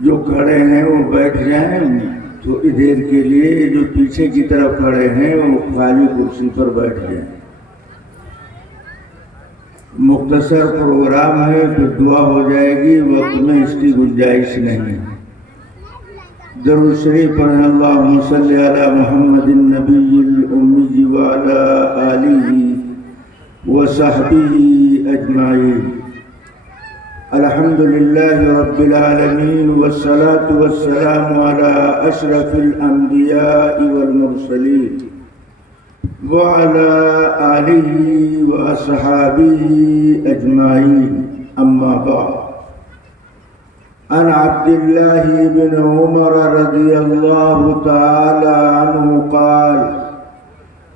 جو کھڑے ہیں وہ بیٹھ جائیں تھوڑی دیر کے لیے، جو پیچھے کی طرف کھڑے ہیں وہ خالی کرسی پر بیٹھ جائیں۔ مختصر پروگرام ہے، پھر دعا ہو جائے گی، وقت میں اس کی گنجائش نہیں ہے۔ درود شریف پڑھیں، اللہم صلی علی محمد النبی الامی وعلی آلہ وصحبہ اجمعین۔ الحمدللہ رب العالمین والصلاة والسلام علی اشرف الانبیاء والمرسلین وعلی آلہ واصحابہ اجمعین، اما بعد۔ عن عبد الله بن عمر رضي الله تعالى عنه قال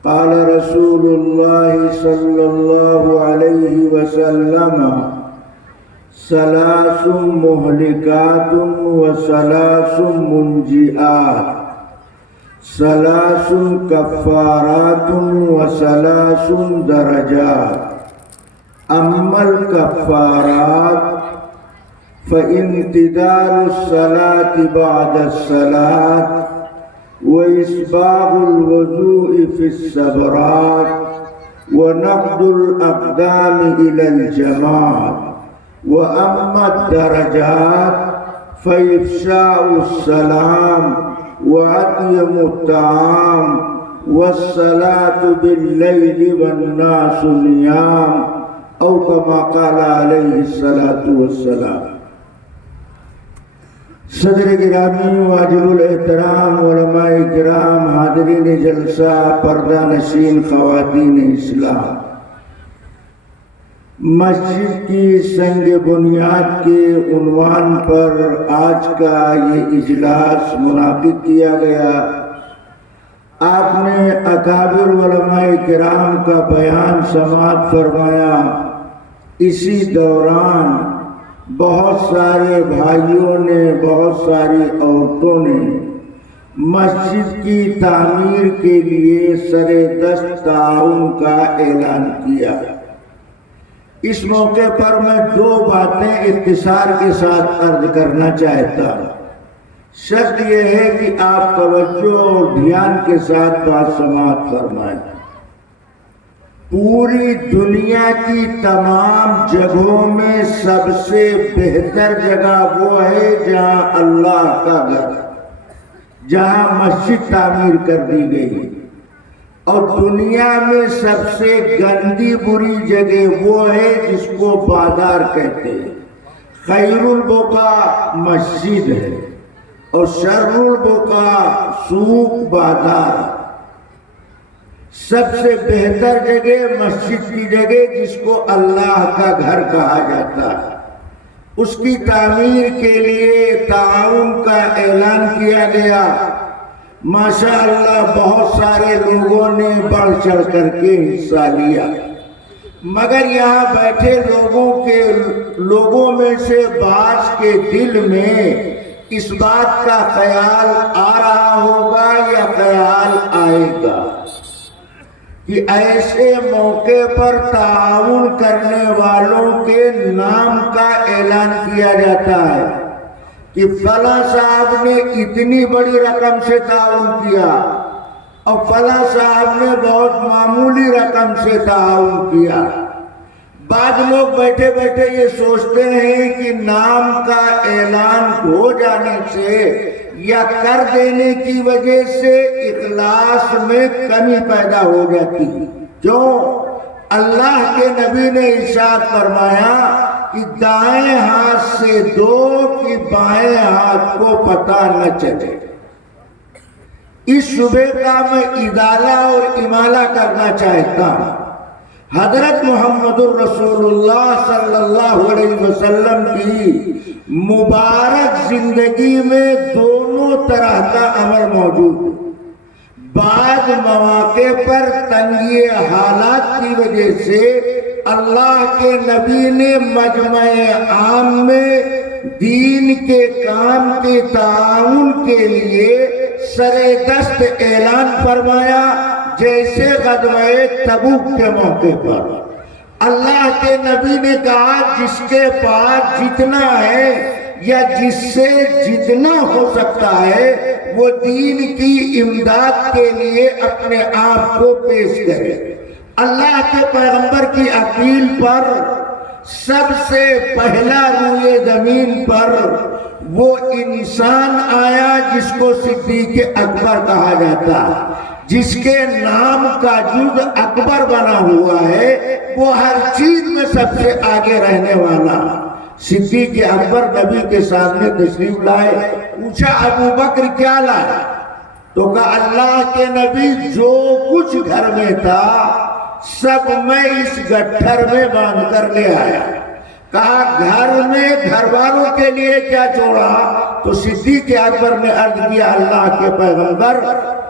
قال رسول الله صلى الله عليه وسلم ثلاث مهلكات وثلاث منجئات، ثلاث كفارات وثلاث درجات، أما الكفارات فإنتظار الصلاة بعد الصلاة وإسباغ الوضوء في السبرات ونقض الأقدام إلى الجماعة، وأما الدرجات فإفشاء السلام وأطيب الطعام والصلاة بالليل والناس نيام، أو كما قال عليه الصلاة والسلام۔ صدر گرامی، واجب الاحترام علماء کرام، حاضرین جلسہ، پردہ نشین خواتین اسلام، مسجد کی سنگ بنیاد کے عنوان پر آج کا یہ اجلاس منعقد کیا گیا۔ آپ نے اکابر علماء کرام کا بیان سماعت فرمایا۔ اسی دوران بہت سارے بھائیوں نے، بہت ساری عورتوں نے مسجد کی تعمیر کے لیے سر دست تعاون کا اعلان کیا۔ اس موقع پر میں دو باتیں اختصار کے ساتھ عرض کرنا چاہتا ہوں۔ شرط یہ ہے کہ آپ توجہ اور دھیان کے ساتھ بات سماعت فرمائیں۔ پوری دنیا کی تمام جگہوں میں سب سے بہتر جگہ وہ ہے جہاں اللہ کا گھر، جہاں مسجد تعمیر کر دی گئی، اور دنیا میں سب سے گندی بری جگہ وہ ہے جس کو بازار کہتے ہیں۔ خیر البقاع مسجد ہے اور شر البقاع سوق، بازار۔ سب سے بہتر جگہ مسجد کی جگہ جس کو اللہ کا گھر کہا جاتا ہے، اس کی تعمیر کے لیے تعاون کا اعلان کیا گیا۔ ماشاءاللہ بہت سارے لوگوں نے بڑھ چڑھ کر کے حصہ لیا، مگر یہاں بیٹھے لوگوں میں سے بعض کے دل میں اس بات کا خیال آ رہا ہوگا یا خیال آئے گا کہ ایسے موقع پر تعاون کرنے والوں کے نام کا اعلان کیا جاتا ہے کہ فلاں صاحب نے اتنی بڑی رقم سے تعاون کیا اور فلاں صاحب نے بہت معمولی رقم سے تعاون کیا۔ بعض لوگ بیٹھے بیٹھے یہ سوچتے ہیں کہ نام کا اعلان ہو جانے سے یا کر دینے کی وجہ سے اخلاص میں کمی پیدا ہو جاتی ہے۔ کیوں؟ اللہ کے نبی نے ارشاد فرمایا کہ دائیں ہاتھ سے دو کہ بائیں ہاتھ کو پتہ نہ چلے۔ اس شبے کا میں ازالہ اور امالہ کرنا چاہتا ہوں۔ حضرت محمد الرسول اللہ صلی اللہ علیہ وسلم کی مبارک زندگی میں دونوں طرح کا عمل موجود ہے۔ بعض مواقع پر تنگی حالات کی وجہ سے اللہ کے نبی نے مجمع عام میں دین کے کام کے تعاون کے لیے سر دست اعلان فرمایا، جیسے غزوہ تبوک کے موقع پر اللہ کے نبی نے کہا جس کے پاس جتنا ہے یا جس سے جتنا ہو سکتا ہے وہ دین کی امداد کے لیے اپنے آپ کو پیش کرے۔ اللہ کے پیغمبر کی اپیل پر سب سے پہلا روئے زمین پر وہ انسان آیا جس کو صدیق اکبر کہا جاتا، جس کے نام کا جز اکبر بنا ہوا ہے، وہ ہر چیز میں سب سے آگے رہنے والا۔ صدیق اکبر نبی کے سامنے تشریف لائے، پوچھا ابو بکر کیا لائے؟ تو کہا اللہ کے نبی جو کچھ گھر میں تھا سب میں اس گٹھر میں باندھ کر لے آیا۔ کہا گھر میں گھر والوں کے لیے کیا چھوڑا؟ تو صدیق اکبر نے عرض کیا اللہ کے پیغمبر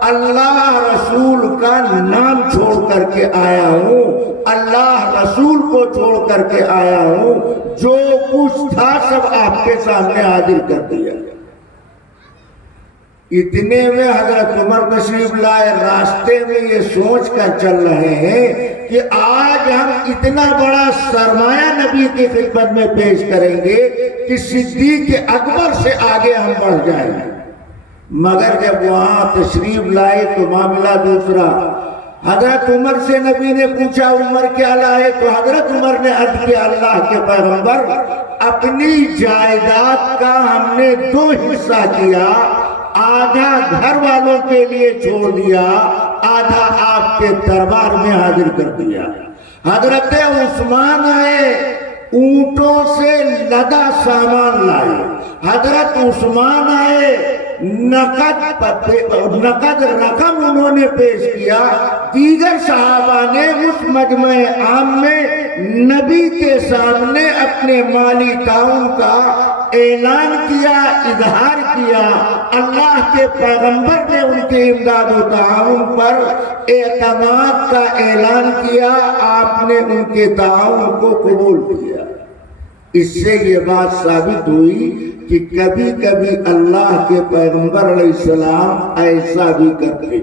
اللہ رسول کا نام چھوڑ کر کے آیا ہوں، اللہ رسول کو چھوڑ کر کے آیا ہوں، جو کچھ تھا سب آپ کے سامنے حاضر کر دیا۔ اتنے میں حضرت عمر تشریف لائے، راستے میں یہ سوچ کر چل رہے ہیں کہ آج ہم اتنا بڑا سرمایہ نبی کی خدمت میں پیش کریں گے کہ صدیق اکبر سے آگے ہم بڑھ جائیں گے۔ مگر جب وہاں تشریف لائے تو معاملہ دوسرا۔ حضرت عمر سے نبی نے پوچھا عمر کیا لائے؟ تو حضرت عمر نے عرض کیا اللہ کے پیغمبر اپنی جائیداد کا ہم نے 2 حصہ کیا، آدھا گھر والوں کے لیے چھوڑ دیا، آدھا آپ کے دربار میں حاضر کر دیا۔ حضرت عثمان آئے، اونٹوں سے لدا سامان لائے۔ حضرت عثمان آئے، نقد رقم انہوں نے پیش کیا۔ دیگر صحابہ نے اس مجمع عام میں نبی کے سامنے اپنے مالی تعاون کا اعلان کیا، اظہار کیا۔ اللہ کے پیغمبر نے ان کے امداد و تعاون پر اعتماد کا اعلان کیا، آپ نے ان کے تعاون کو قبول کیا۔ اس سے یہ بات ثابت ہوئی کہ کبھی کبھی اللہ کے پیغمبر علیہ السلام ایسا بھی کرتے،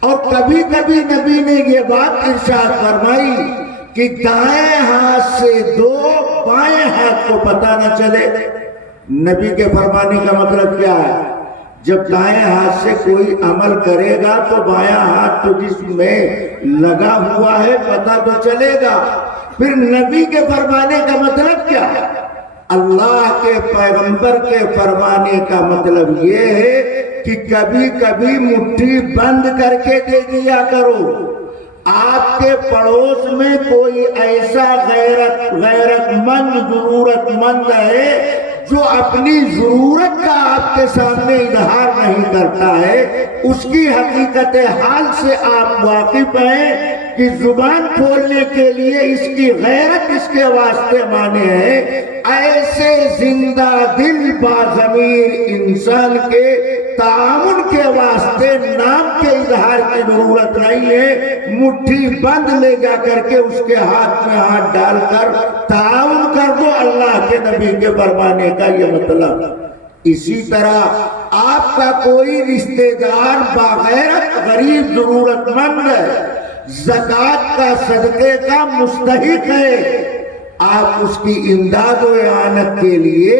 اور کبھی کبھی نبی نے یہ بات ارشاد فرمائی کہ دائیں ہاتھ سے دو، بائیں ہاتھ کو پتہ نہ چلے۔ نبی کے فرمانے کا مطلب کیا ہے؟ جب دائیں ہاتھ سے کوئی عمل کرے گا تو بایاں ہاتھ تو جسم میں لگا ہوا ہے پتہ تو چلے گا۔ پھر نبی کے فرمانے کا مطلب کیا ہے؟ اللہ کے پیغمبر کے فرمانے کا مطلب یہ ہے کہ کبھی کبھی مٹھی بند کر کے دے دیا کرو۔ آپ کے پڑوس میں کوئی ایسا غیرت مند ضرورت مند ہے جو اپنی ضرورت کا آپ کے سامنے اظہار نہیں کرتا ہے، اس کی حقیقت حال سے آپ واقف ہیں کہ زبان کھولنے کے لیے اس کی غیرت اس کے واسطے مانے ہے۔ ایسے زندہ دل باضمیر انسان کے تعاون کے واسطے نام کے اظہار کی ضرورت نہیں ہے، مٹھی بند لے جا کر کے اس کے ہاتھ میں ہاتھ ڈال کر تعاون کر دو، اللہ کے نبی کے فرمانے کا یہ مطلب۔ اسی طرح آپ کا کوئی رشتہ دار باغیرت غریب ضرورت مند ہے، زکوٰۃ کا صدقے کا مستحق ہے، آپ اس کی امداد و اعانت کے لیے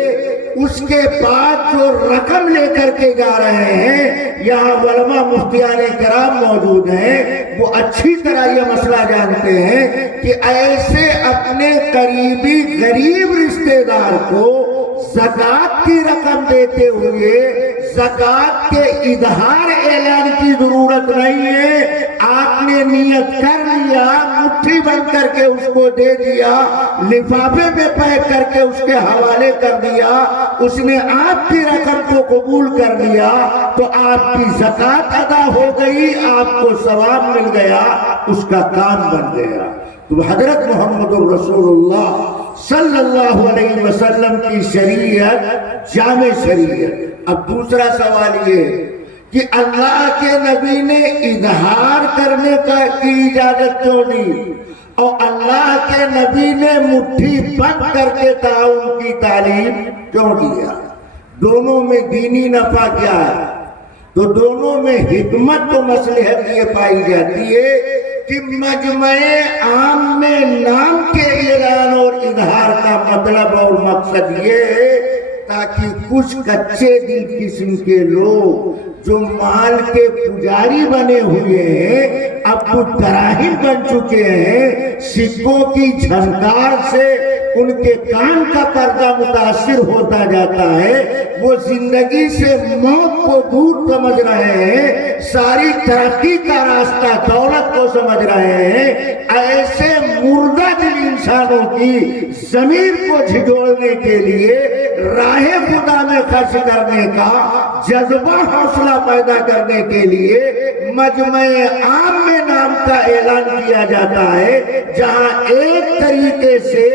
اس کے پاس جو رقم لے کر کے جا رہے ہیں، یہاں علماء مفتیان کرام موجود ہیں، وہ اچھی طرح یہ مسئلہ جانتے ہیں کہ ایسے اپنے قریبی غریب رشتہ دار کو زکوٰۃ کی رقم دیتے ہوئے زکوٰۃ کے اظہار اعلان کی ضرورت نہیں ہے۔ آپ نے نیت کر لیا، مٹھی بند کر کے اس کو دے دیا، لفافے میں پیک کر کے اس کے حوالے کر دیا، اس نے آپ کی رقم کو قبول کر لیا تو آپ کی زکوٰۃ ادا ہو گئی، آپ کو ثواب مل گیا، اس کا کام بن گیا۔ تو حضرت محمد رسول اللہ صلی اللہ علیہ وسلم کی شریعت جامع شریعت۔ اب دوسرا سوال یہ کہ اللہ کے نبی نے اظہار کرنے کی اجازت کیوں دی، اور اللہ کے کے نبی نے مٹھی بند کر کے تعاون کی تعلیم کیوں دیا؟ دونوں میں دینی نفع کیا ہے؟ تو دونوں میں حکمت و مصلحت یہ پائی جاتی ہے کہ مجمع عام میں نام کے اعلان اور اظہار کا مطلب اور مقصد یہ ہے تاکہ کچھ کچے دل قسم کے لوگ جو مال کے پجاری بنے ہوئے ہیں، اب تو دراہم بن چکے ہیں، سکوں کی جھنکار سے ان کے کان کا پردہ متاثر ہوتا جاتا ہے، وہ زندگی سے موت کو دور سمجھ رہے ہیں، ساری ترقی کا راستہ دولت کو سمجھ رہے ہیں، ایسے مردہ دل انسانوں کی ضمیر کو جھجوڑنے کے لیے راہ خدا میں خرچ کرنے کا جذبہ حوصلہ پیدا کرنے کے لیے مجمع عام میں نام کا اعلان کیا جاتا ہے، جہاں ایک طریقے سے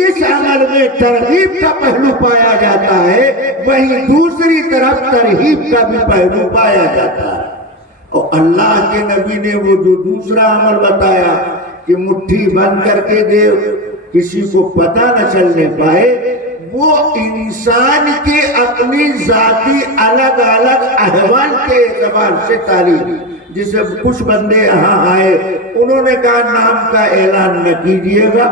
اس عمل میں ترغیب کا پہلو پایا جاتا ہے، وہیں دوسری طرف ترہیب کا بھی پہلو پایا جاتا ہے۔ اور اللہ کے نبی نے وہ جو دوسرا عمل بتایا کہ مٹھی بند کر کے دے، کسی کو پتہ نہ چلنے پائے، وہ انسان کے اپنی ذاتی الگ الگ احوال کے اعتبار سے تعلیم، جسے کچھ بندے یہاں آئے، انہوں نے کہا نام کا اعلان نہ کیجیے گا،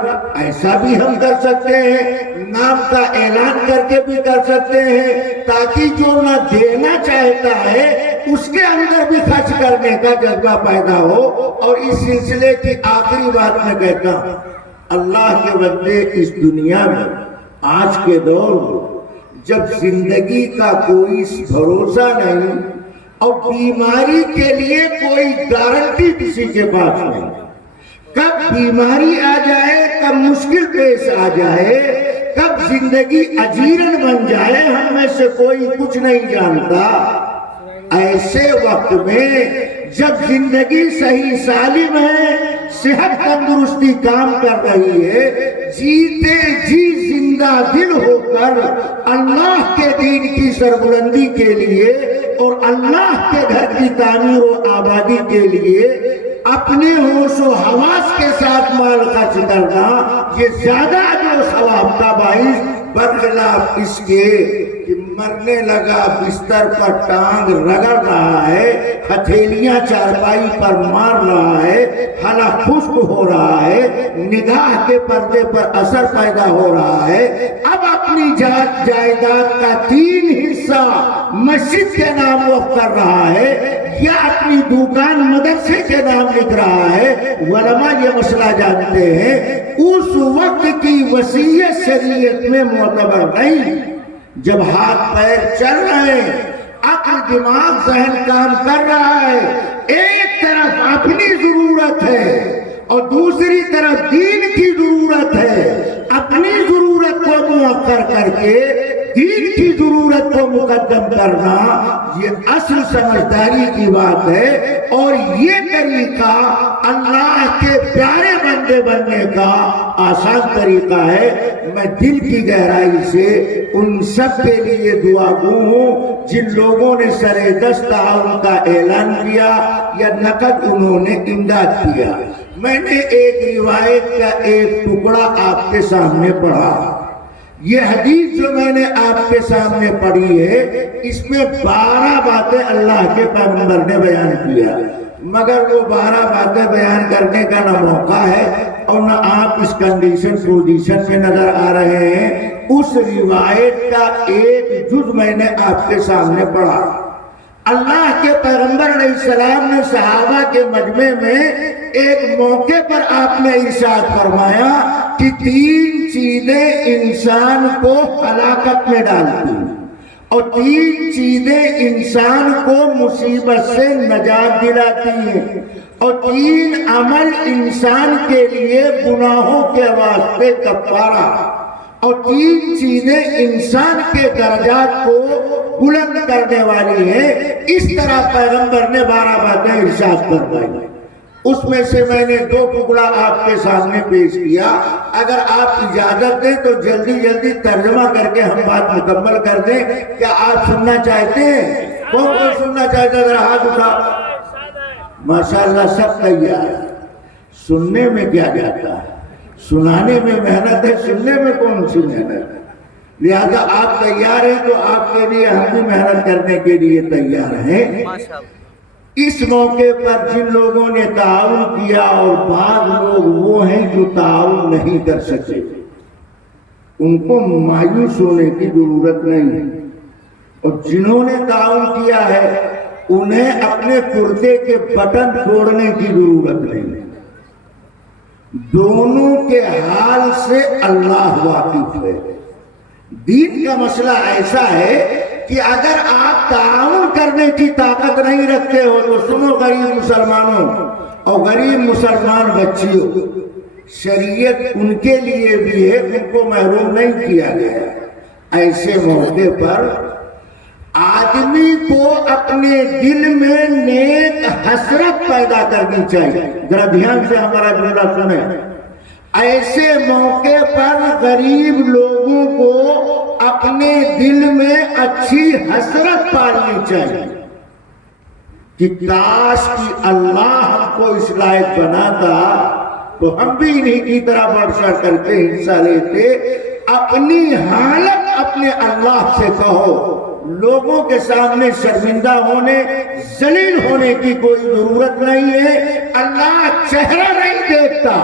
ایسا بھی ہم کر سکتے ہیں، نام کا اعلان کر کے بھی کر سکتے ہیں تاکہ جو نہ دینا چاہتا ہے اس کے اندر بھی خرچ کرنے کا جذبہ پیدا ہو۔ اور اس سلسلے کی آخری بات میں کہتا ہوں، اللہ کے بندے اس دنیا میں آج کے دور میں جب زندگی کا کوئی بھروسہ نہیں اور بیماری کے لیے کوئی گارنٹی کسی کے پاس نہیں، کب بیماری آ جائے، کب مشکل پیش آ جائے، کب زندگی اجیرن بن جائے، ہم میں سے کوئی کچھ نہیں جانتا۔ ایسے وقت میں جب زندگی صحیح سالم ہے، صحت تندرستی کام کر رہی ہے، جیتے جی زندہ دل ہو کر اللہ کے دین کی سربلندی کے لیے اور اللہ کے گھر کی تعمیر و آبادی کے لیے اپنے ہوش و حواس کے ساتھ مال خرچ کرنا، یہ زیادہ جو ثواب کا باعث، برخلاف اس کے کہ مرنے لگا بستر پر ٹانگ رگڑ رہا ہے، ہتھیلیاں چارپائی پر مار رہا ہے، حلق خشک ہو رہا ہے، نگاہ کے پردے پر اثر پیدا ہو رہا ہے، اب اپنی جائیداد کا 3 حصہ مسجد کے نام وقف کر رہا ہے یا اپنی دکان مدرسے کے نام لکھ رہا ہے، علماء یہ مسئلہ جانتے ہیں، اس وقت کی وصیت شریعت میں معتبر نہیں۔ جب ہاتھ پیر چل رہے ہیں، عقل دماغ ذہن کام کر رہا ہے، ایک طرف اپنی ضرورت ہے اور دوسری طرف دین کی ضرورت ہے، اپنی ضرورت کو مؤخر کر کے دین کی ضرورت کو مقدم کرنا، یہ اصل سمجھداری کی بات ہے۔ اور یہ طریقہ اللہ کے پیارے بندے بننے کا آسان طریقہ ہے۔ میں دل کی گہرائی سے ان سب کے لیے دعا گو ہوں جن لوگوں نے سر دست تعاون کا اعلان کیا یا نقد انہوں نے امداد کیا۔ میں نے ایک روایت کا ایک ٹکڑا آپ کے سامنے پڑھا۔ یہ حدیث جو میں نے آپ کے سامنے پڑھی ہے، اس میں 12 باتیں اللہ کے پیغمبر نے بیان کیا، مگر وہ 12 باتیں بیان کرنے کا نہ موقع ہے اور نہ آپ اس پوزیشن میں نظر آ رہے ہیں۔ اس روایت کا ایک جز میں نے آپ کے سامنے پڑھا۔ اللہ کے پیغمبر علیہ السلام نے صحابہ کے مجمع میں ایک موقع پر آپ نے ارشاد فرمایا کہ 3 چیزیں انسان کو ہلاکت میں ڈالتی ہیں اور 3 چیزیں انسان کو مصیبت سے نجات دلاتی ہیں اور 3 عمل انسان کے لیے گناہوں کے واسطے کفارہ اور 3 چیزیں انسان کے درجات کو بلند کرنے والی ہیں۔ اس طرح پیغمبر نے 12 باتیں ارشاد فرمائی۔ اس میں سے میں نے 2 ٹکڑا آپ کے سامنے پیش کیا۔ اگر آپ اجازت دیں تو جلدی جلدی ترجمہ کر کے ہم بات مکمل کر دیں۔ کیا آپ سننا چاہتے ہیں؟ کون سننا چاہتا ہے؟ ذرا ہاتھ اٹھا۔ ماشاءاللہ سب تیار ہے۔ سننے میں کیا جاتا ہے؟ سنانے میں محنت ہے، سننے میں کون سی محنت ہے؟ لہذا آپ تیار ہیں تو آپ کے لیے ہم بھی محنت کرنے کے لیے تیار ہیں۔ اس موقع پر جن لوگوں نے تعاون کیا اور بعض لوگ وہ ہیں جو تعاون نہیں کر سکے، ان کو مایوس ہونے کی ضرورت نہیں ہے، اور جنہوں نے تعاون کیا ہے انہیں اپنے کرتے کے بٹن توڑنے کی ضرورت نہیں ہے۔ دونوں کے حال سے اللہ واقف ہے۔ دین کا مسئلہ ایسا ہے کہ اگر آپ تعاون کرنے کی طاقت نہیں رکھتے ہو تو سنو غریب مسلمانوں اور غریب مسلمان بچیوں، شریعت ان کے لیے بھی ہے، ان کو محروم نہیں کیا گیا۔ ایسے موقع پر آدمی کو اپنے دل میں نیک حسرت پیدا کرنی چاہیے۔ ذرا دھیان سے ہمارا جملہ سنیں۔ ایسے موقع پر غریب لوگوں کو اپنے دل میں اچھی حسرت پالنی چاہیے کہ کاش کہ اللہ ہم کو اس لائق بناتا تو ہم بھی انہی کی طرح بڑھ چڑھ کر کے حصہ لیتے۔ اپنی حالت اپنے اللہ سے کہو، لوگوں کے سامنے شرمندہ ہونے، ذلیل ہونے کی کوئی ضرورت نہیں ہے۔ اللہ چہرہ نہیں دیکھتا،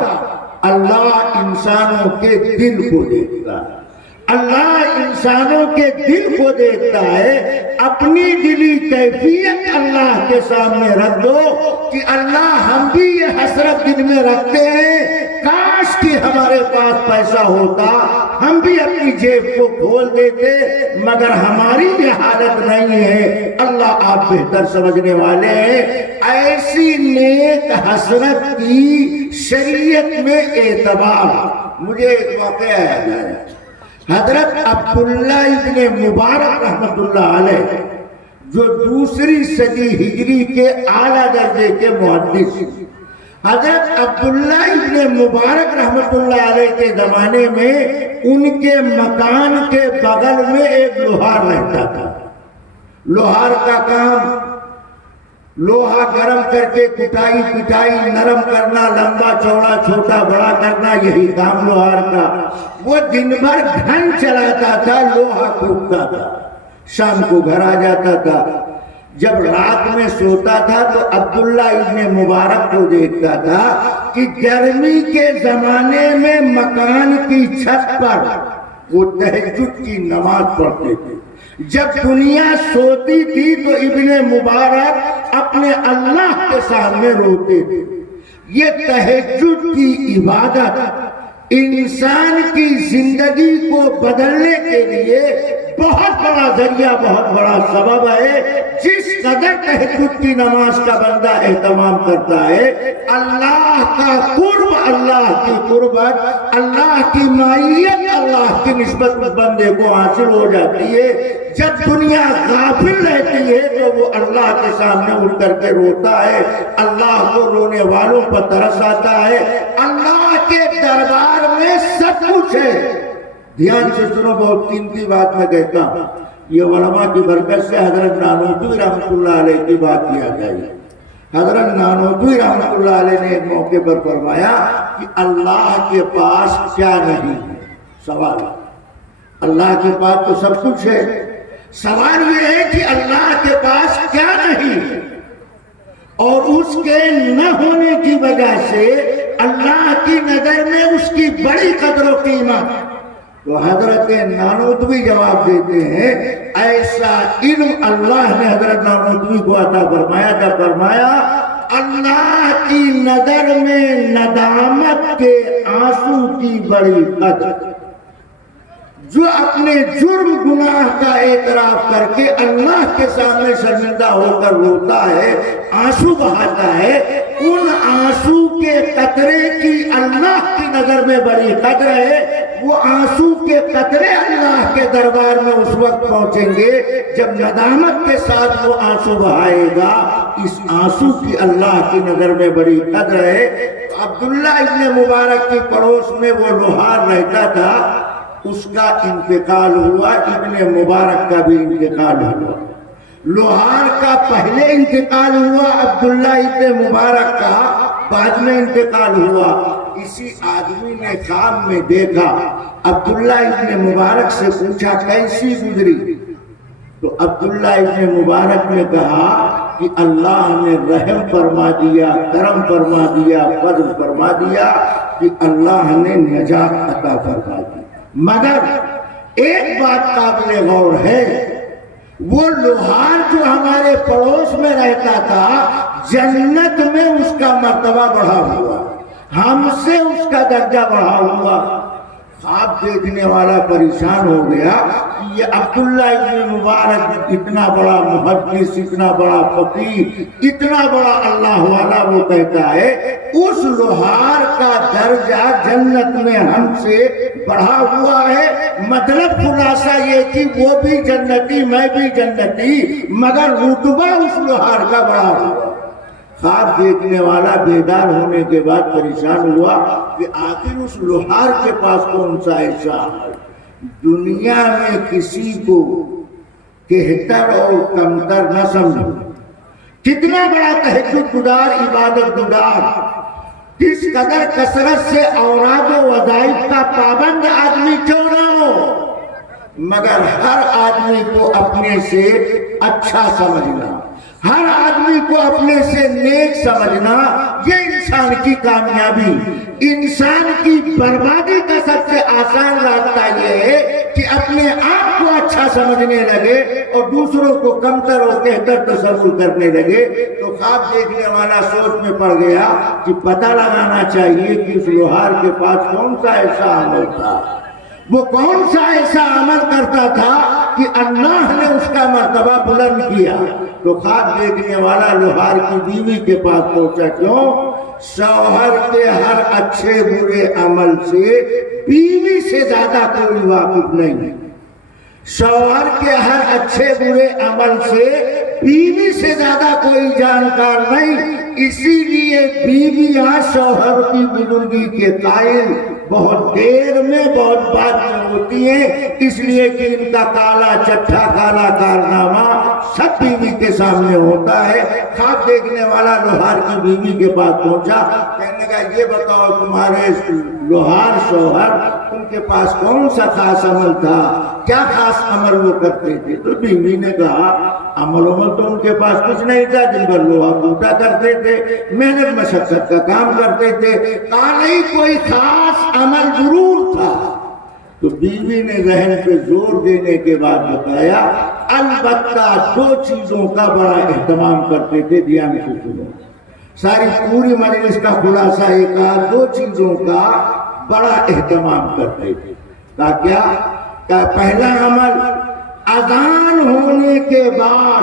اللہ انسانوں کے دل کو دیکھتا ہے۔ اللہ انسانوں کے دل کو دیکھتا ہے۔ اپنی دلی کیفیت اللہ کے سامنے رکھ دو کہ اللہ ہم بھی یہ حسرت دل میں رکھتے ہیں، کاش کہ ہمارے پاس پیسہ ہوتا ہم بھی اپنی جیب کو کھول دیتے، مگر ہماری یہ حالت نہیں ہے۔ اللہ آپ بہتر سمجھنے والے ہیں۔ ایسی نیک حسرت کی شریعت میں اعتبار۔ مجھے ایک واقعہ یاد آیا۔ حضرت عبداللہ ابن مبارک رحمت اللہ علیہ جو دوسری صدی ہجری کے اعلیٰ درجے کے محدث، حضرت عبداللہ ابن مبارک رحمت اللہ علیہ کے زمانے میں ان کے مکان کے بغل میں ایک لوہار رہتا تھا۔ لوہار کا کام لوہا گرم کر کے کٹائی پٹائی نرم کرنا، لمبا چوڑا چھوٹا بڑا کرنا، یہی کام لوہار کا۔ وہ دن بھر گھن چلاتا تھا، لوہا کوٹتا تھا، شام کو گھر آ جاتا تھا۔ جب رات میں سوتا تھا تو عبداللہ ابن مبارک کو دیکھتا تھا کہ گرمی کے زمانے میں مکان کی چھت پر وہ تہجد کی نماز پڑھتے تھے۔ جب دنیا سوتی تھی تو ابن مبارک اپنے اللہ کے سامنے روتے تھے۔ یہ تہجد کی عبادت انسان کی زندگی کو بدلنے کے لیے بہت بڑا ذریعہ، بہت بڑا سبب ہے۔ جس قدر تہجد کی نماز کا بندہ اہتمام کرتا ہے، اللہ کا قرب، اللہ کی قربت، اللہ کی معیت، اللہ کی نسبت اس بندے کو حاصل ہو جاتی ہے۔ جب دنیا غافل رہتی ہے تو وہ اللہ کے سامنے اٹھ کر کے روتا ہے، اللہ کو رونے والوں پر ترس آتا ہے۔ اللہ کے دربار میں سب کچھ ہے۔ دھیان سے سنو، بہت قیمتی بات میں کہتا ہوں، یہ علماء کی برکت سے حضرت نانوتوی رحمۃ اللہ علیہ کی بات کیا جائے۔ حضرت نانوتوی رحمۃ اللہ علیہ نے ایک موقع پر فرمایا کہ اللہ کے پاس کیا نہیں ہے۔ سوال، اللہ کے پاس تو سب کچھ ہے، سوال یہ ہے کہ اللہ کے پاس کیا نہیں ہے، اور اس کے نہ ہونے کی وجہ سے اللہ کی نظر میں اس کی بڑی قدر و قیمت۔ تو حضرت نانوتوی جواب دیتے ہیں، ایسا علم اللہ نے حضرت نانوتوی کو عطا فرمایا تھا، فرمایا اللہ کی نظر میں ندامت کے آنسو کی بڑی قدر۔ جو اپنے جرم گناہ کا اعتراف کر کے اللہ کے سامنے شرمندہ ہو کر روتا ہے، آنسو بہاتا ہے، ان آنسو کے قطرے کی اللہ کی نظر میں بڑی قدر ہے۔ وہ آنسو کے قطرے اللہ کے دربار میں اس وقت پہنچیں گے جب ندامت کے ساتھ وہ آنسو بہائے گا۔ اس آنسو کی اللہ کی نظر میں بڑی قدر ہے۔ عبداللہ ابن مبارک کی پڑوس میں وہ لوہار رہتا تھا، اس کا انتقال ہوا، ابن مبارک کا بھی انتقال ہوا۔ لوہار کا پہلے انتقال ہوا، عبداللہ ابن مبارک کا بعد میں انتقال ہوا۔ کسی آدمی نے خواب میں دیکھا، عبداللہ ابن مبارک سے پوچھا کیسی گزری؟ تو عبداللہ ابن مبارک نے کہا کہ اللہ نے رحم فرما دیا، کرم فرما دیا، فضل فرما دیا کہ اللہ نے نجات عطا فرما دی۔ مگر ایک بات قابل غور ہے، وہ لوہار جو ہمارے پڑوس میں رہتا تھا جنت میں اس کا مرتبہ بڑھا ہوا، ہم سے اس کا درجہ بڑھا ہوا۔ خواب دیکھنے والا پریشان ہو گیا کہ یہ عبداللہ ابن مبارک اتنا بڑا محدث، اتنا بڑا فقیہ، اتنا بڑا اللہ والا، وہ کہتا ہے اس لوہار کا درجہ جنت میں ہم سے بڑھا ہوا ہے۔ مطلب خلاصہ یہ کہ وہ بھی جنتی، میں بھی جنتی، مگر رتبہ اس لوہار کا بڑا ہوا۔ خواب دیکھنے والا بیدار ہونے کے بعد پریشان ہوا کہ آخر اس لوہار کے پاس کون سا ایسا ہے دنیا میں کسی کو کہتر اور کمتر نہ سمجھو، کتنا بڑا تہجد گزار، عبادت گزار، کس قدر کثرت سے اوراد و وظائف کا پابند آدمی کیوں نہ ہو، مگر ہر آدمی کو اپنے سے اچھا سمجھنا، ہر آدمی کو اپنے سے نیک سمجھنا، یہ انسان کی کامیابی۔ انسان کی بربادی کا سب سے آسان راستہ یہ ہے کہ اپنے آپ کو اچھا سمجھنے لگے اور دوسروں کو کمتر اور کہتر تصور کرنے لگے۔ تو خواب دیکھنے والا سوچ میں پڑ گیا کہ پتہ لگانا چاہیے کہ اس لوہار کے پاس کون سا ایسا عمل تھا، وہ کون سا ایسا عمل کرتا تھا کہ اللہ نے اس کا مرتبہ بلند کیا۔ تو خواب دیکھنے والا لوہار کی بیوی کے پاس پہنچا، کیوں؟ شوہر کے ہر اچھے برے عمل سے بیوی سے زیادہ کوئی واقف نہیں، شوہر کے ہر اچھے برے عمل سے بیوی سے زیادہ کوئی جانکار نہیں، اسی لیے بیویاں شوہر کی بزرگی کے قائل بہت دیر میں بہت بعد میں ہوتی ہیں، اس لیے کہ ان کا کالا چٹھا، کالا کارنامہ سب بیوی کے سامنے ہوتا ہے۔ خواب دیکھنے والا لوہار کی بیوی کے پاس پہنچا، کہنے کا یہ بتاؤ تمہارے لوہار شوہر ان کے پاس کون سا خاص عمل تھا، کیا خاص عمل وہ کرتے تھے؟ تو بیوی نے کہا عمل تو ان کے پاس کچھ نہیں تھا، دن بھر لوہا کوٹا کرتے تھے، محنت مشقت کا کام کرتے تھے، کہا نہیں کوئی خاص عمل ضرور تھا۔ تو بیوی نے ذہن پہ زور دینے کے بعد بتایا البتہ دو چیزوں کا بڑا اہتمام کرتے تھے، دھیان سے سنو، ساری پوری مجلس کا خلاصہ ایک دو چیزوں کا بڑا اہتمام کرتے تھے۔ کہا کیا؟ کہا پہلا عمل اذان ہونے کے بعد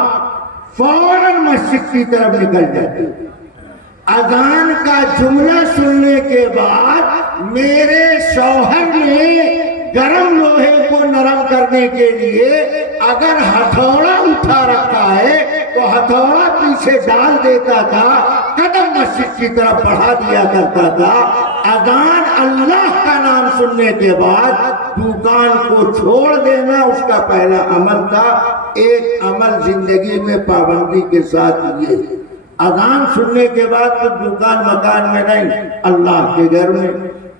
فوراً مسجد کی طرف نکل جاتے، اذان کا جملہ سننے کے بعد میرے شوہر نے گرم لوہے کو نرم کرنے کے لیے اگر ہتھوڑا اٹھا رکھا ہے تو ہتھوڑا پیچھے ڈال دیتا تھا، قدم مسجد کی طرف بڑھا دیا کرتا تھا۔ اذان اللہ کا نام سننے کے بعد دکان کو چھوڑ دینا اس کا پہلا عمل تھا۔ ایک عمل زندگی میں پابندی کے ساتھ یہ، اذان سننے کے بعد تو دکان مکان میں نہیں، اللہ کے گھر میں۔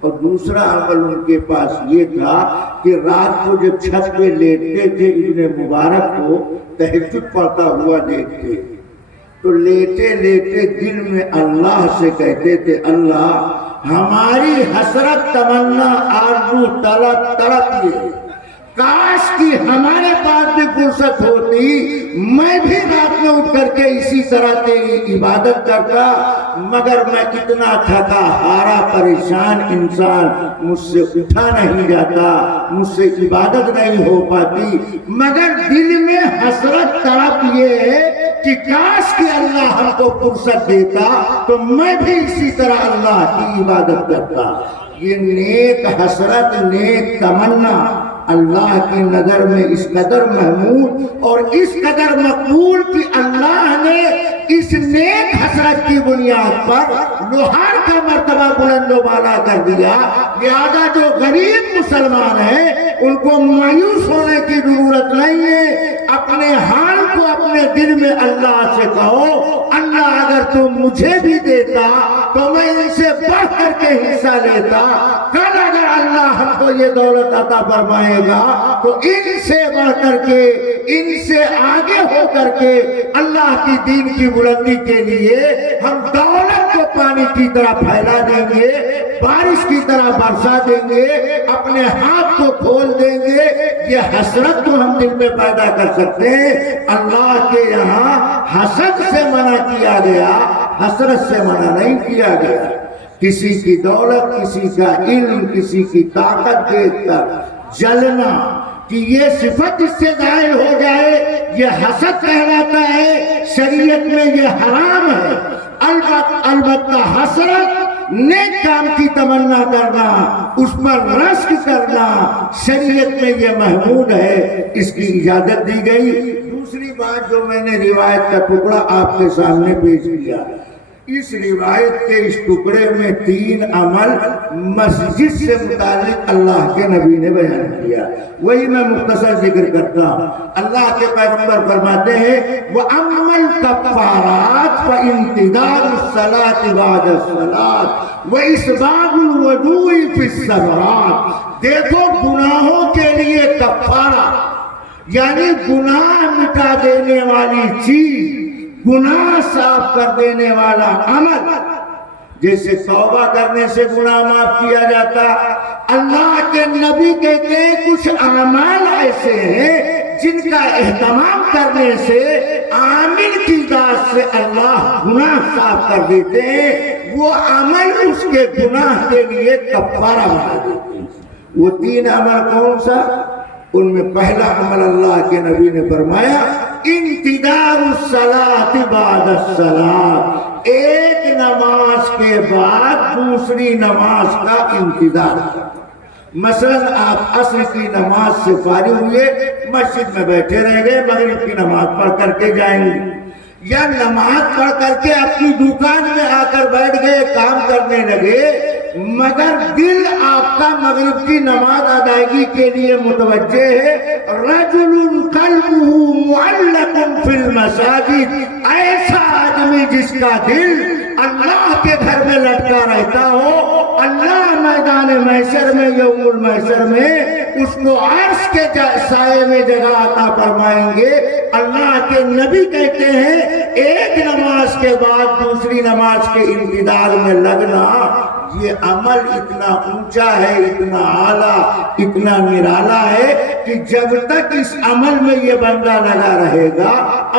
اور دوسرا عمل ان کے پاس یہ تھا کہ رات کو جب چھت پہ لیٹتے تھے ابن مبارک کو تہجد پڑھتا ہوا دیکھتے تو لیٹے لیٹے دل میں اللہ سے کہتے تھے اللہ ہماری حسرت تمنا آرزو طلب تڑپ یہ کاش کی ہمارے پاس بھی فرصت ہوتی، میں بھی رات میں اٹھ کر کے اسی طرح تیری عبادت کرتا، مگر میں اتنا تھکا ہارا پریشان انسان، مجھ سے اٹھا نہیں جاتا، مجھ سے عبادت نہیں ہو پاتی، مگر دل میں حسرت تڑپ یہ ہے کہ کاش کہ اللہ ہم کو فرصت دیتا تو میں بھی اسی طرح اللہ کی عبادت کرتا۔ یہ نیک حسرت، نیک تمنا اللہ کی نظر میں اس قدر محمود اور اس قدر مقبول کہ اللہ نے اس نیک حسرت کی بنیاد پر لوہار کا مرتبہ بلند و بالا کر دیا۔ لہذا جو غریب مسلمان ہیں ان کو مایوس ہونے کی ضرورت نہیں ہے، اپنے حال کو اپنے دل میں اللہ سے کہو، اللہ اگر تم مجھے بھی دیتا تو میں ان سے بڑھ کر کے حصہ لیتا، کل اگر اللہ ہم کو یہ دولت عطا فرمائے گا تو ان سے بڑھ کر کے، ان سے آگے ہو کر کے اللہ کی دین کی بلندی کے لیے ہم دولت کو پانی کی طرح پھیلا دیں گے، بارش کی طرح برسا دیں گے، اپنے ہاتھ کو کھول دیں گے۔ یہ حسرت تو ہم دل میں پیدا کر سکتے ہیں، اللہ کے یہاں حسد سے منع کیا گیا، حسرت سے منع نہیں کیا گیا۔ کسی کی دولت، کسی کا علم، کسی کی طاقت دیکھ کر جلنا کہ یہ صفت اس سے ظاہر ہو جائے، یہ حسد کہلاتا ہے، شریعت میں یہ حرام ہے۔ البتہ حسرت، نیک کام کی تمنا کرنا، اس پر رشک کرنا، شریعت میں یہ محمود ہے، اس کی اجازت دی گئی۔ دوسری بات جو میں نے روایت کا ٹکڑا آپ کے سامنے پیش کیا، اس روایت کے اس ٹکڑے میں 3 عمل مسجد سے متعلق اللہ کے نبی نے بیان کیا، وہی میں مختصر ذکر کرتا ہوں۔ اللہ کے پیغمبر فرماتے ہیں وَأَمَّا الْكَفَّارَاتُ فَإِنْتِظَارُ الصَّلَاةِ بَعْدَ الصَّلَاةِ وَإِسْبَاغُ الْوُضُوءِ فِي السَّمْرَاتِ۔ دیکھو گناہوں کے لیے کفارہ، یعنی گناہ مٹا دینے والی چیز، گناہ صاف کر دینے والا عمل، جیسے توبہ کرنے سے گناہ معاف کیا جاتا۔ اللہ کے نبی کہتے ہیں کچھ اعمال ایسے ہیں جن کا اہتمام کرنے سے عامل کی ذات سے اللہ گناہ صاف کر دیتے ہیں، وہ عمل اس کے گناہ کے لیے کفارہ بنا دیتے ہیں۔ وہ 3 عمل کون سا؟ ان میں پہلا عمل اللہ کے نبی نے فرمایا انتظار الصلاۃ بعد الصلاۃ، ایک نماز کے بعد دوسری نماز کا انتظار۔ مثلا آپ عصر کی نماز سے فارغ ہوئے، مسجد میں بیٹھے رہ گئے، مغرب کی نماز پڑھ کر کے جائیں گے، یا نماز پڑھ کر کے اپنی دکان میں آ کر بیٹھ گئے، کام کرنے لگے، مگر دل آپ کا مغرب کی نماز ادائیگی کے لیے متوجہ ہے۔ رجل قلبہ معلق فی المساجد، ایسا آدمی جس کا دل اللہ کے گھر میں لٹکا رہتا ہو، اللہ میدان محشر میں، یوم المحشر میں اس کو عرش کے سائے میں جگہ عطا فرمائیں گے۔ اللہ کے نبی کہتے ہیں ایک نماز کے بعد دوسری نماز کے انتظار میں لگنا، یہ عمل اتنا اونچا ہے، اتنا اعلیٰ، اتنا نرالا ہے کہ جب تک اس عمل میں یہ بندہ لگا رہے گا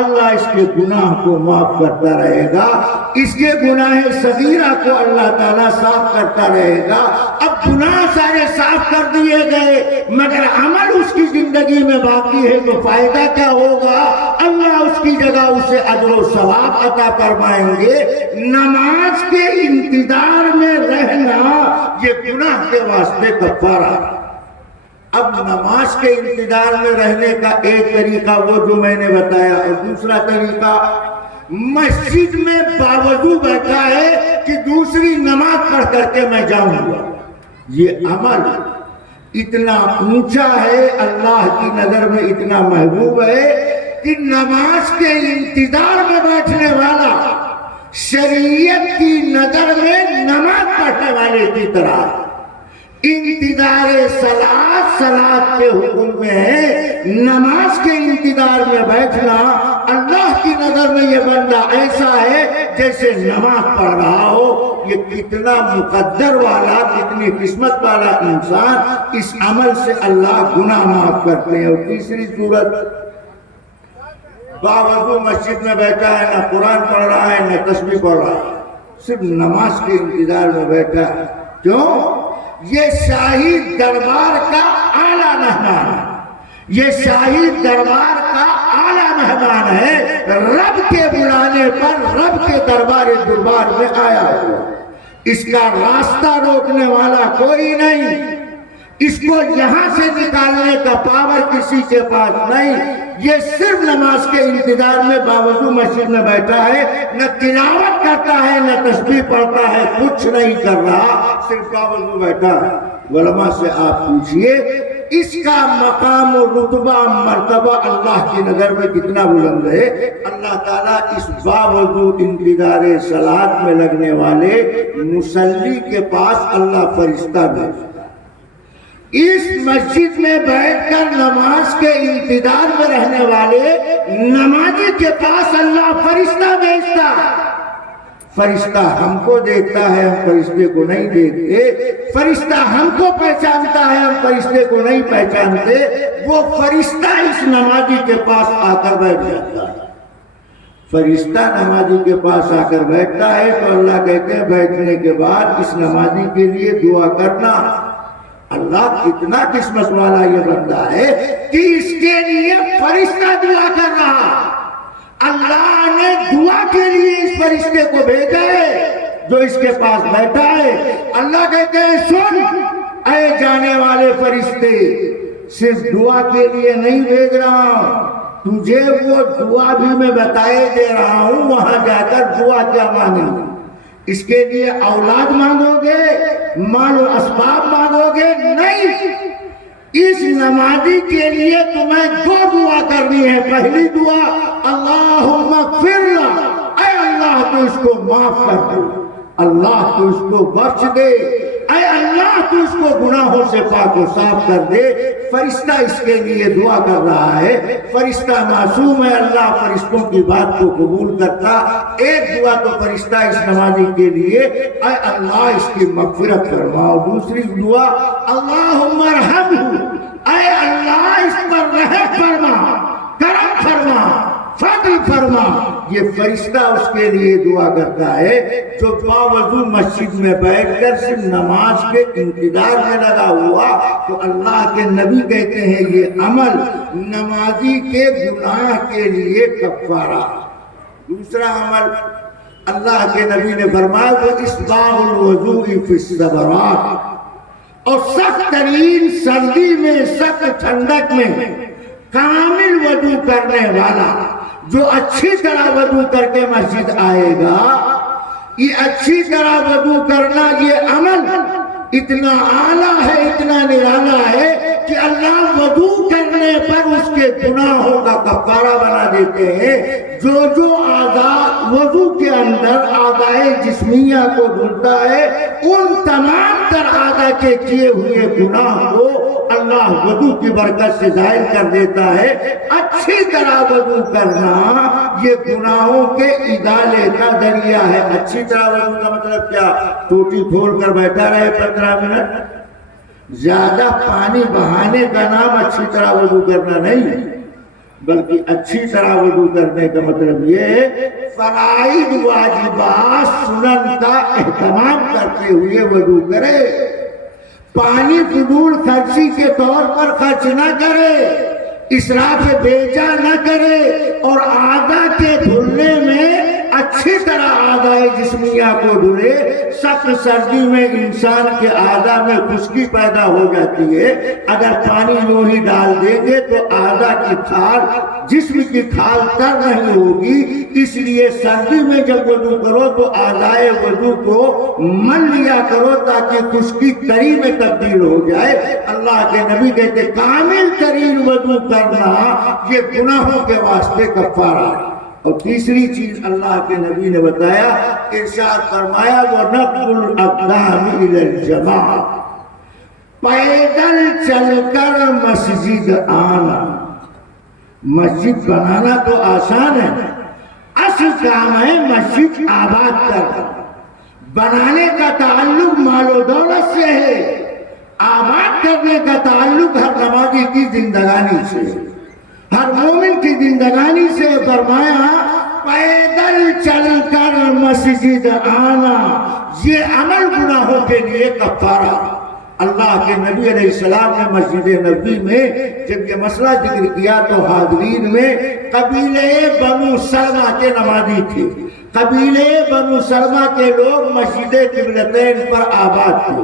اللہ اس کے گناہ کو معاف کرتا رہے گا، اس کے گناہ صغیرہ کو اللہ تعالیٰ صاف کرتا رہے گا۔ اب گناہ سارے صاف کر دیے گئے مگر عمل اس کی زندگی میں باقی ہے تو فائدہ کیا ہوگا؟ اللہ اس کی جگہ اسے اجر و ثواب عطا فرمائیں گے۔ نماز کے انتظار میں رہنا یہ گناہ کے واسطے کفارہ۔ اب نماز کے انتظار میں رہنے کا ایک طریقہ وہ جو میں نے بتایا، اور دوسرا طریقہ مسجد میں باوضو بیٹھا ہے کہ دوسری نماز پڑھ کر کے میں جاؤں گا۔ یہ عمل اتنا اونچا ہے، اللہ کی نظر میں اتنا محبوب ہے کہ نماز کے انتظار میں بیٹھنے والا شریعت کی نظر میں نماز پڑھنے والے کی طرح انتظار صلاۃ کے حکم میں ہے۔ نماز کے انتظار میں بیٹھنا اللہ کی نظر میں یہ بندہ ایسا ہے جیسے نماز پڑھ رہا ہو۔ یہ کتنا مقدر والا، کتنی قسمت والا انسان، اس عمل سے اللہ گناہ معاف کرتے ہیں۔ اور تیسری صورت، باوضو مسجد میں بیٹھا ہے، نہ قرآن پڑھ رہا ہے نہ تسبیح پڑھ رہا ہے، صرف نماز کے انتظار میں بیٹھا ہے۔ کیوں؟ یہ شاہی دربار کا اعلیٰ مہمان ہے، یہ شاہی دربار کا اعلیٰ مہمان ہے، رب کے بلانے پر رب کے دربار میں آیا ہوا، اس کا راستہ روکنے والا کوئی نہیں، اس کو یہاں سے نکالنے کا پاور کسی کے پاس نہیں۔ یہ صرف نماز کے انتظار میں باوضو مسجد میں بیٹھا ہے، نہ تلاوت کرتا ہے نہ تسبیح پڑھتا ہے، کچھ نہیں کر رہا، صرف باوضو بیٹھا ہے۔ علماء سے آپ پوچھئے اس کا مقام و رتبہ مرتبہ اللہ کی نظر میں کتنا بلند ہے. اللہ تعالیٰ اس باوجود انتظار صلاۃ میں لگنے والے مصلی کے پاس اللہ فرشتہ بھیجتا. اس مسجد میں بیٹھ کر نماز کے انتظار میں رہنے والے نمازی کے پاس اللہ فرشتہ بھیجتا. فرشتہ ہم کو دیکھتا ہے، ہم فرشتے کو نہیں دیکھتے. فرشتہ ہم کو پہچانتا ہے، ہم فرشتے کو نہیں پہچانتے. وہ فرشتہ اس نمازی کے پاس آ کر بیٹھ جاتا ہے. فرشتہ نمازی کے پاس آ کر بیٹھتا ہے تو اللہ کہتے ہیں بیٹھنے کے بعد اس نمازی کے لیے دعا کرنا. اللہ کتنا قسمت والا یہ بندہ ہے کہ اس کے لیے فرشتہ دعا کر رہا. اللہ نے دعا کے لیے اس فرشتے کو بھیجا ہے جو اس کے پاس بیٹھا ہے. اللہ کہتے ہیں سن اے جانے والے فرشتے، صرف دعا کے لیے نہیں بھیج رہا ہوں، تجھے وہ دعا بھی میں بتائے دے رہا ہوں. وہاں جا کر دعا کیا مانگیں؟ اس کے لیے اولاد مانگو گے، مال و اسباب مانگو گے؟ نہیں. اس نمازی کے لیے تمہیں دو دعا کرنی ہے. پہلی دعا اللہم اغفر لہ، اے اللہ تو اس کو معاف کر دے، اللہ تو اس کو بخش دے، اے اللہ تو اس کو گناہوں سے پاک و صاف کر دے. فرشتہ اس کے لیے دعا کر رہا ہے. فرشتہ معصوم ہے، اللہ فرشتوں کی بات کو قبول کرتا. ایک دعا تو فرشتہ اس نمازی کے لیے اے اللہ اس کی مغفرت فرماؤ. دوسری دعا اللہم ارحمہ، اے اللہ اس پر رحم فرما، کرم فرما، فضل فرما. یہ فرشتہ اس کے لیے دعا کرتا ہے جو باوجود مسجد میں بیٹھ کر صرف نماز کے انتظار میں لگا ہوا. تو اللہ کے نبی کہتے ہیں یہ عمل نمازی کے گناہ کے لیے کفارہ. دوسرا عمل اللہ کے نبی نے فرمایا وہ اسباغ الوضوء فی الصبرات، اور سخت ترین سردی میں، سخت ٹھنڈک میں کامل وضو کرنے والا جو اچھی طرح وضو کر کے مسجد آئے گا. یہ اچھی طرح وضو کرنا یہ عمل اتنا اعلیٰ ہے، اتنا نرالا ہے کہ اللہ وضو کرنے پر اس کے گناہوں کا کفارہ بنا دیتے ہیں. جو اعضاء وضو کے اندر اعضائے جسمیہ کو دھلتا ہے، ان تمام تر اعضاء کے کیے ہوئے گناہ کو اللہ وضو کی برکت سے ظاہر کر دیتا ہے. اچھی طرح وضو کرنا یہ گناہوں کے ازالے کا ذریعہ ہے. اچھی طرح وضو کا مطلب کیا؟ ٹوٹی کھول کر بیٹھا رہے 15 منٹ، زیادہ پانی بہانے کا نام اچھی طرح وضو کرنا نہیں، بلکہ اچھی طرح وضو کرنے کا مطلب یہ ہے فرائض واجبات سنن کا اہتمام کرتے ہوئے وضو کرے. پانی فضول خرچی کے طور پر خرچ نہ کرے، اسراف بیجا نہ کرے، اور اعضاء کے دھلنے میں اچھی طرح اعضاء جسمیہ کو دھلے. سخت سردی میں انسان کے اعضاء میں خشکی پیدا ہو جاتی ہے. اگر پانی یوں ہی ڈال دیں گے تو اعضاء کی کھال، جسم کی کھال تر نہیں ہوگی. اس لیے سردی میں جب وضو کرو تو اعضاء وضو کو مل لیا کرو تاکہ خشکی تری میں تبدیل ہو جائے. اللہ کے نبی کہتے کامل ترین وضو کرنا یہ گناہوں کے واسطے کفارہ ہے. اور تیسری چیز اللہ کے نبی نے بتایا، ارشاد فرمایا وَنَقْلُ الْأَقْدَامِ إِلَى الْجَمَاعَةِ، پیدل چل کر مسجد آنا. مسجد بنانا تو آسان ہے، اصل کام ہے مسجد آباد کرنا. بنانے کا تعلق مال و دولت سے ہے، آباد کرنے کا تعلق ہر نمازی کی زندگانی سے، ہر مومن کی زندگانی سے. فرمایا پیدل چل کر مسجد آنا، یہ عمل گناہوں کے لیے کفارہ. اللہ کے نبی علیہ السلام نے مسجد نبوی میں جب یہ مسئلہ ذکر کیا تو حاضرین میں قبیلے بنو سلمہ کے نمازی تھے. قبیلے بنو سلمہ کے لوگ مسجد قبلتین پر آباد تھے۔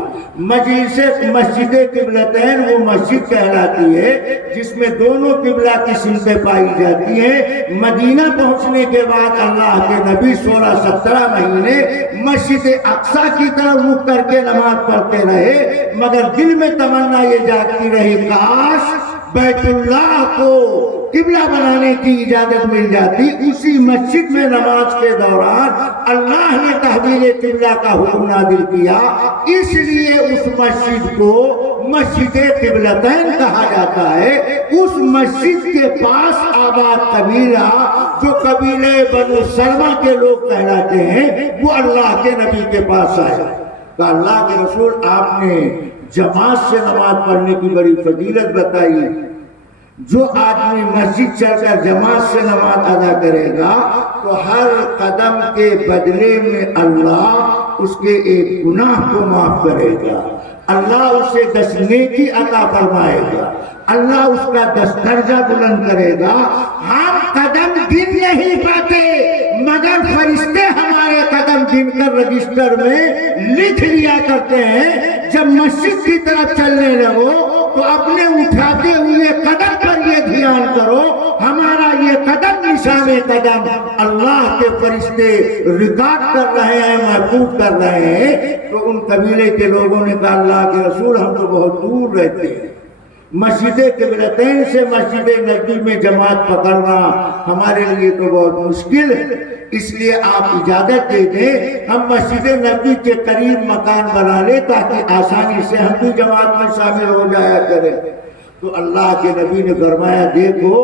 مسجد قبلتین وہ مسجد کہلاتی ہے جس میں دونوں قبلہ کی سمتیں پائی جاتی ہیں۔ مدینہ پہنچنے کے بعد اللہ کے نبی 16-17 مہینے مسجد اقصی کی طرف رخ کر کے نماز پڑھتے رہے، مگر دل میں تمنا یہ جاگتی رہی کاش بیت اللہ کو قبلہ بنانے کی اجازت مل جاتی۔ اسی مسجد میں نماز کے دوران اللہ نے تحویل قبلہ کا حکم نازل کیا، اس لیے اس مسجد کو مسجد قبلتین کہا جاتا ہے۔ اس مسجد کے پاس آباد قبیلہ جو قبیلے بنو سلمہ کے لوگ کہلاتے ہیں وہ اللہ کے نبی کے پاس آئے، کہا اللہ کے رسول آپ نے جماعت سے نماز پڑھنے کی بڑی فضیلت بتائی، جو آدمی مسجد چل کر جماعت سے نماز ادا کرے گا تو ہر قدم کے بدلے میں اللہ اس کے ایک گناہ کو معاف کرے گا، اللہ اسے 10 نیکی عطا فرمائے گا، اللہ اس کا 10 درجہ بلند کرے گا۔ ہم قدم گن نہیں پاتے مگر فرشتے ہمارے قدم گن کر رجسٹر میں لکھ لیا کرتے ہیں۔ جب مسجد کی طرف چلنے لگو تو اپنے اٹھاتے ہوئے قدم پر یہ دھیان کرو ہمارا یہ قدم نشان قدم اللہ کے فرشتے ریکارڈ کر رہے ہیں، محفوظ کر رہے ہیں۔ تو ان قبیلے کے لوگوں نے کہا اللہ کے رسول ہم تو بہت دور رہتے ہیں، مسجد قبلتین سے مسجد نبی میں جماعت پکڑنا ہمارے لیے تو بہت مشکل ہے، اس لیے آپ اجازت دے دیں ہم مسجد نبی کے قریب مکان بنا لیں تاکہ آسانی سے ہم بھی جماعت میں شامل ہو جایا کریں۔ تو اللہ کے نبی نے فرمایا دیکھو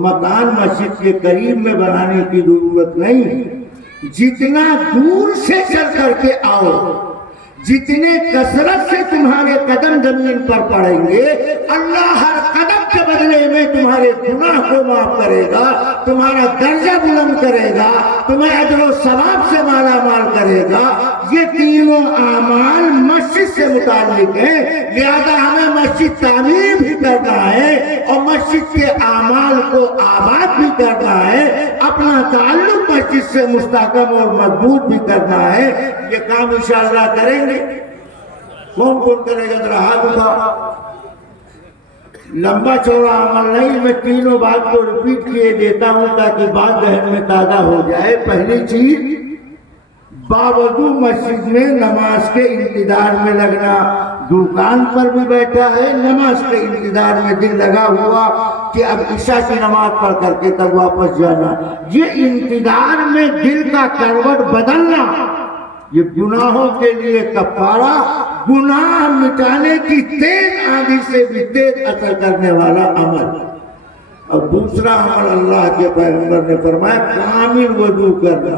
مکان مسجد کے قریب میں بنانے کی ضرورت نہیں، جتنا دور سے چل کر کے آؤ، جتنے کثرت سے تمہارے قدم زمین پر پڑیں گے اللہ ہر قدم کے بدلے میں تمہارے گناہ کو معاف کرے گا، تمہارا درجہ بلند کرے گا، تمہیں اجر و ثواب سے مالا مال کرے گا۔ یہ تینوں اعمال مسجد سے متعلق ہیں، لہذا ہمیں مسجد تعمیر بھی کرنا ہے اور مسجد کے اعمال کو آباد بھی کرنا ہے، اپنا تعلق مسجد سے مستحکم اور مضبوط بھی کرنا ہے۔ یہ کام انشاءاللہ کریں گے۔ کون کون کرے گا ذرا ہاتھ اٹھاؤ۔ لمبا چوڑا عمل نہیں، میں تینوں بات کو ریپیٹ کیے دیتا ہوں تاکہ بات ذہن میں تازہ ہو جائے۔ پہلی چیز باوضو مسجد میں نماز کے انتظار میں لگنا، دکان پر بھی بیٹھا ہے نماز کے انتظار میں دل لگا ہوا کہ اب عشاء کی نماز پڑھ کر کے تب واپس جانا، یہ انتظار میں دل کا کروٹ بدلنا یہ گناہوں کے لیے کفارہ، گناہ مٹانے کی تیز آندھی سے بھی تیز اثر کرنے والا عمل۔ اور دوسرا عمل اللہ کے پیغمبر نے فرمایا کامل وضو کرنا،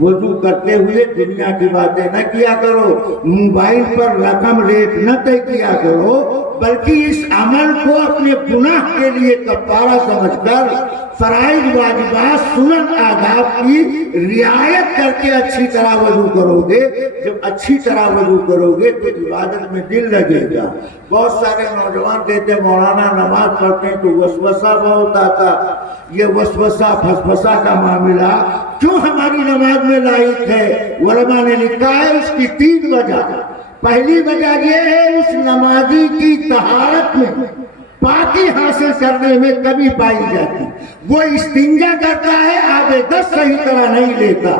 وضو کرتے ہوئے دنیا کی باتیں نہ کیا کرو، موبائل پر رقم ریٹ نہ طے کیا کرو، بلکہ اس عمل کو اپنے گناہ کے لیے کفارہ سمجھ کر فرائض واجبات سنن آداب کی رعایت کر کے اچھی طرح وضو کرو گے۔ جب اچھی طرح وضو کرو گے تو عبادت میں دل لگے گا۔ بہت سارے نوجوان کہتے ہیں مولانا نماز پڑھتے ہیں تو وسوسہ بہت آتا، یہ وسوسہ پھسپھسا کا معاملہ کیوں ہماری نماز میں لاحق ہے؟ علماء نے لکھا ہے اس کی 3 وجہ۔ پہلی وجہ یہ ہے اس نمازی کی طہارت میں پاکی حاصل کرنے میں کمی پائی جاتی، وہ استنجا کرتا ہے آب دست صحیح طرح نہیں لیتا۔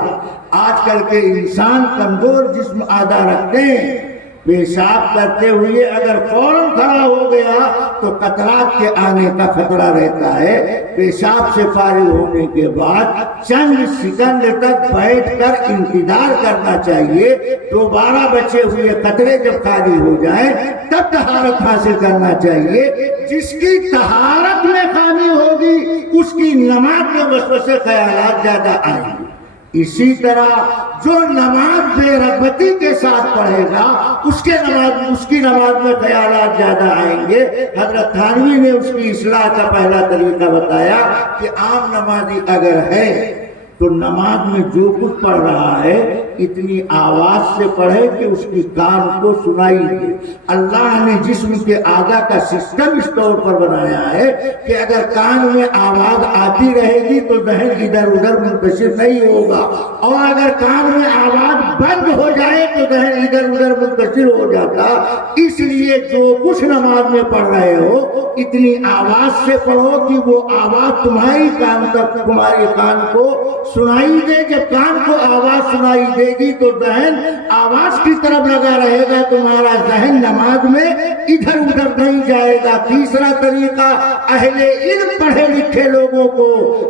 آج کل کے انسان کمزور جسم آدھا رکھتے ہیں، پیشاب کرتے ہوئے اگر فوراً کھڑا ہو گیا تو قطرات کے آنے کا خطرہ رہتا ہے۔ پیشاب سے فارغ ہونے کے بعد چند سیکنڈ تک بیٹھ کر انتظار کرنا چاہیے، دوبارہ بچے ہوئے قطرے جب خالی ہو جائیں تب طہارت حاصل کرنا چاہیے۔ جس کی طہارت میں خامی ہوگی اس کی نماز میں وسوسے خیالات زیادہ آئیں گے۔ اسی طرح جو نماز بے رغبتی کے ساتھ پڑھے گا اس کی نماز میں خیالات زیادہ آئیں گے۔ حضرت تھانوی نے اس کی اصلاح کا پہلا طریقہ بتایا کہ عام نمازی اگر ہے تو نماز میں جو کچھ پڑھ رہا ہے اتنی آواز سے پڑھے کہ اس کی کان کو سنائی دے۔ اللہ نے جسم کے اعضاء کا سسٹم اس طور پر بنایا ہے کہ اگر کان میں آواز آتی رہے گی تو ذہن ادھر ادھر منتشر نہیں ہوگا، اور اگر کان میں آواز بند ہو جائے تو ذہن ادھر ادھر منتشر ہو جاتا۔ اس لیے جو کچھ نماز میں پڑھ رہے ہو اتنی آواز سے پڑھو کہ وہ آواز تمہاری کان تک، تمہارے کان کو سنائی دے۔ جب کان کو آواز سنائی دے گی تو ذہن آواز کی طرف لگا رہے گا، تمہارا ذہن نماز میں ادھر ادھر نہیں جائے گا۔ تیسرا طریقہ، اہل علم پڑھے لکھے لوگوں کو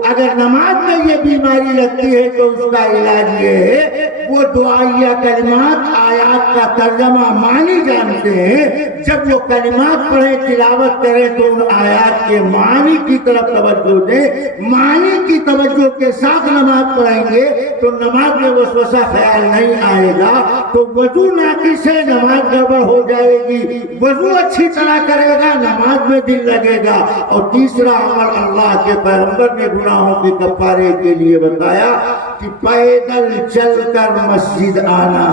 اگر نماز میں یہ بیماری لگتی ہے تو اس کا علاج یہ ہے وہ دعائیہ کلمات، آیات کا ترجمہ معنی جانتے ہیں، جب وہ کلمات پڑھیں تلاوت کریں تو ان آیات کے معنی کی طرف توجہ دیں۔ معنی کی توجہ کے ساتھ نماز پڑھیں گے تو نماز میں وسوسہ خیال نہیں آئے گا۔ تو وضو ناقص ہے، نماز گڑبڑ ہو جائے گی۔ وضو اچھی طرح کرے گا، نماز میں دل لگے گا۔ اور تیسرا عمل اللہ کے پیغمبر نے گناہوں کے کفارے کے لیے بتایا کہ پیدل چل کر مسجد آنا۔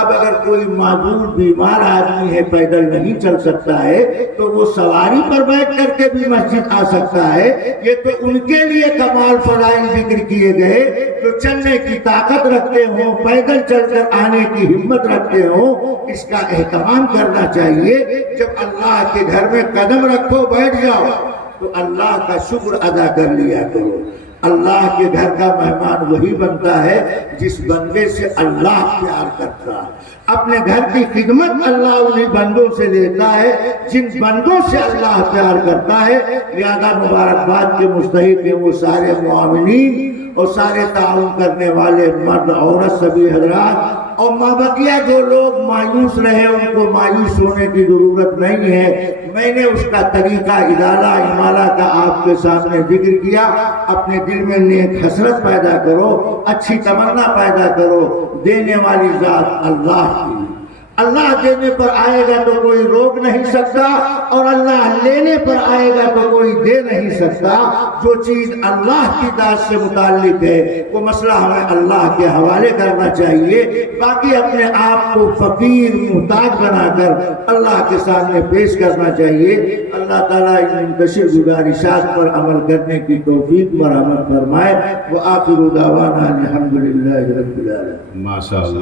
اب اگر کوئی معذور بیمار آدمی ہے، پیدل نہیں چل سکتا ہے، تو وہ سواری پر بیٹھ کر کے بھی مسجد آ سکتا ہے۔ یہ تو ان کے لیے کمال فضائل ذکر کیے گئے جو چلنے کی طاقت رکھتے ہوں، پیدل چل کر آنے کی ہمت رکھتے ہوں۔ اس کا اہتمام کرنا چاہیے۔ جب اللہ کے گھر میں قدم رکھو، بیٹھ جاؤ تو اللہ کا شکر ادا کر لیا کرو۔ اللہ کے گھر کا مہمان وہی بنتا ہے جس بندے سے اللہ پیار کرتا ہے۔ اپنے گھر کی خدمت اللہ انہیں بندوں سے لیتا ہے جن بندوں سے اللہ پیار کرتا ہے۔ لہذا مبارکباد کے مستحق ہیں وہ سارے معاونین اور سارے تعاون کرنے والے مرد عورت سبھی حضرات، اور مابقیہ جو لوگ مایوس رہے ان کو مایوس ہونے کی ضرورت نہیں ہے۔ میں نے اس کا طریقہ ادالہ امالہ کا آپ کے سامنے ذکر کیا۔ اپنے دل میں نیک حسرت پیدا کرو، اچھی تمنا پیدا کرو۔ دینے والی ذات اللہ کی، اللہ دینے پر آئے گا تو کوئی روک نہیں سکتا، اور اللہ لینے پر آئے گا تو کوئی دے نہیں سکتا۔ جو چیز اللہ کی ذات سے متعلق ہے وہ مسئلہ ہمیں اللہ کے حوالے کرنا چاہیے۔ باقی اپنے آپ کو فقیر محتاج بنا کر اللہ کے سامنے پیش کرنا چاہیے۔ اللہ تعالیٰ ان منتشر گزارشات پر عمل کرنے کی توفیق مرحمت فرمائے۔ وآخر دعوانا الحمدللہ رب العالمین۔ ماشاء اللہ۔